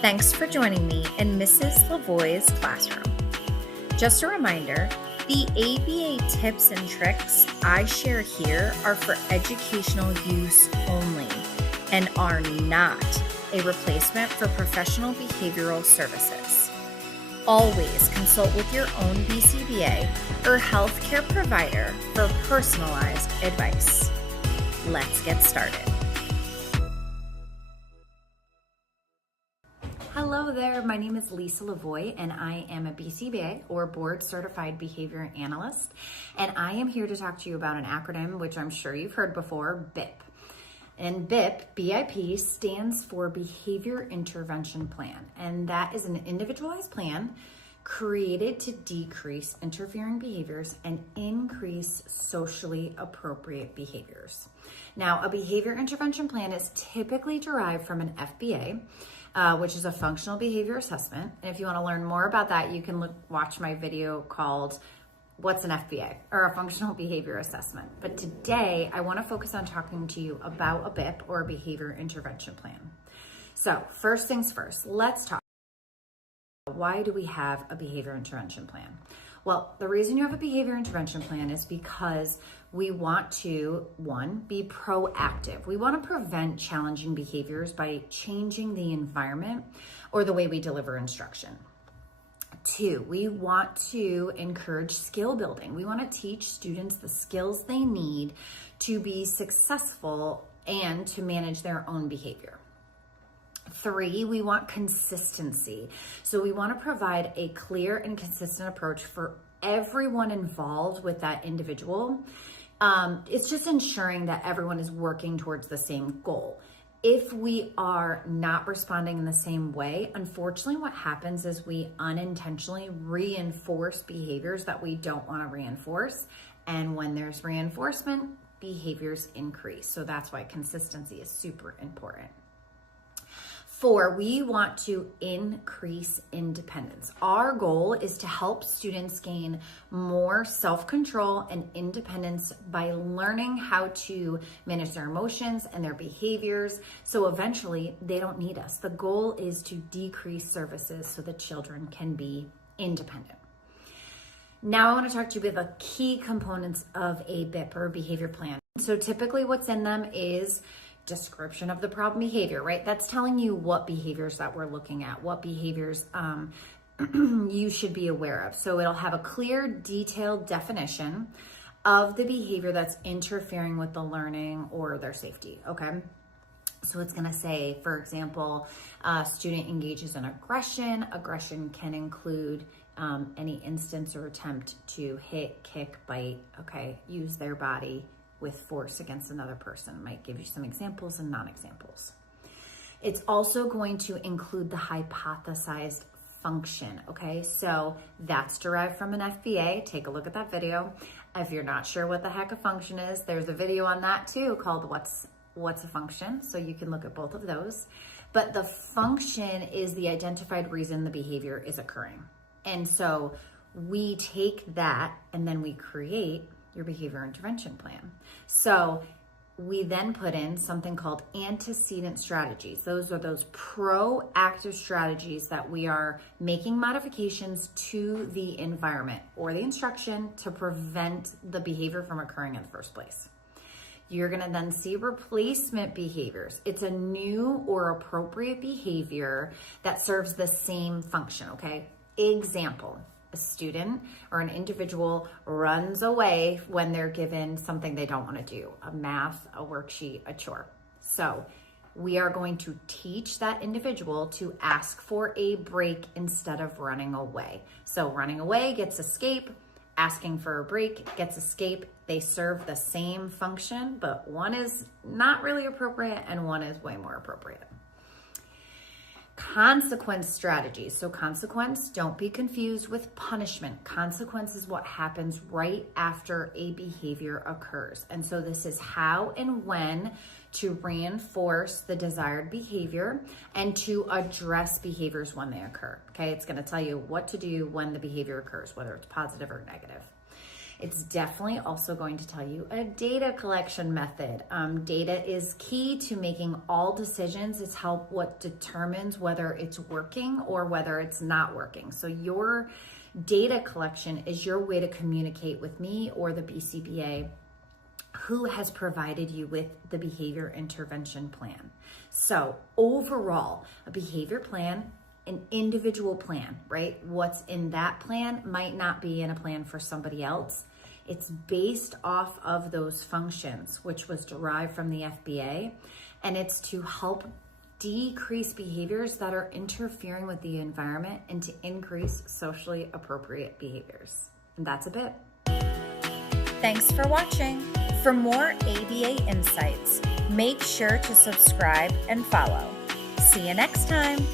Thanks for joining me in Mrs. Lavoie's classroom. Just a reminder, the ABA tips and tricks I share here are for educational use only and are not a replacement for professional behavioral services. Always consult with your own BCBA or healthcare provider for personalized advice. Let's get started. Hello there, my name is Lisa Lavoie and I am a BCBA or Board Certified Behavior Analyst, and I am here to talk to you about an acronym which I'm sure you've heard before, BIP. And BIP stands for Behavior Intervention Plan, and that is an individualized plan created to decrease interfering behaviors and increase socially appropriate behaviors. Now, a behavior intervention plan is typically derived from an FBA, which is a functional behavior assessment. And if you want to learn more about that, you can watch my video called What's an FBA, or a functional behavior assessment. But today I want to focus on talking to you about a BIP, or a behavior intervention plan. So first things first, let's talk. Why do we have a behavior intervention plan? Well, the reason you have a behavior intervention plan is because we want to, one, be proactive. We want to prevent challenging behaviors by changing the environment or the way we deliver instruction. Two, we want to encourage skill building. We want to teach students the skills they need to be successful and to manage their own behavior. Three, we want consistency. So we want to provide a clear and consistent approach for everyone involved with that individual. It's just ensuring that everyone is working towards the same goal. If we are not responding in the same way, unfortunately what happens is we unintentionally reinforce behaviors that we don't want to reinforce. And when there's reinforcement, behaviors increase. So that's why consistency is super important. Four, we want to increase independence. Our goal is to help students gain more self-control and independence by learning how to manage their emotions and their behaviors, so eventually they don't need us. The goal is to decrease services so that children can be independent. Now I want to talk to you about the key components of a BIP, or behavior plan. So typically what's in them is description of the problem behavior, right? That's telling you what behaviors that we're looking at, what behaviors you should be aware of. So it'll have a clear, detailed definition of the behavior that's interfering with the learning or their safety, okay? So it's gonna say, for example, student engages in aggression. Aggression can include any instance or attempt to hit, kick, bite, okay? Use their body with force against another person. Might give you some examples and non-examples. It's also going to include the hypothesized function, okay? So that's derived from an FBA. Take a look at that video. If you're not sure what the heck a function is, there's a video on that too called What's a Function? So you can look at both of those. But the function is the identified reason the behavior is occurring. And so we take that and then we create your behavior intervention plan. So we then put in something called antecedent strategies. Those are those proactive strategies that we are making modifications to the environment or the instruction to prevent the behavior from occurring in the first place. You're gonna then see replacement behaviors. It's a new or appropriate behavior that serves the same function, okay? Example. A student or an individual runs away when they're given something they don't want to do, a math, a worksheet, a chore. So we are going to teach that individual to ask for a break instead of running away. So running away gets escape, asking for a break gets escape. They serve the same function, but one is not really appropriate and one is way more appropriate. Consequence strategies. So consequence, don't be confused with punishment. Consequence is what happens right after a behavior occurs. And so this is how and when to reinforce the desired behavior and to address behaviors when they occur. Okay, it's going to tell you what to do when the behavior occurs, whether it's positive or negative. It's definitely also going to tell you a data collection method. Data is key to making all decisions. It's what determines whether it's working or whether it's not working. So your data collection is your way to communicate with me or the BCBA who has provided you with the behavior intervention plan. So overall, a behavior plan, an individual plan, right? What's in that plan might not be in a plan for somebody else. It's based off of those functions, which was derived from the FBA, and it's to help decrease behaviors that are interfering with the environment and to increase socially appropriate behaviors. And that's a BIP. Thanks for watching. For more ABA insights, make sure to subscribe and follow. See you next time.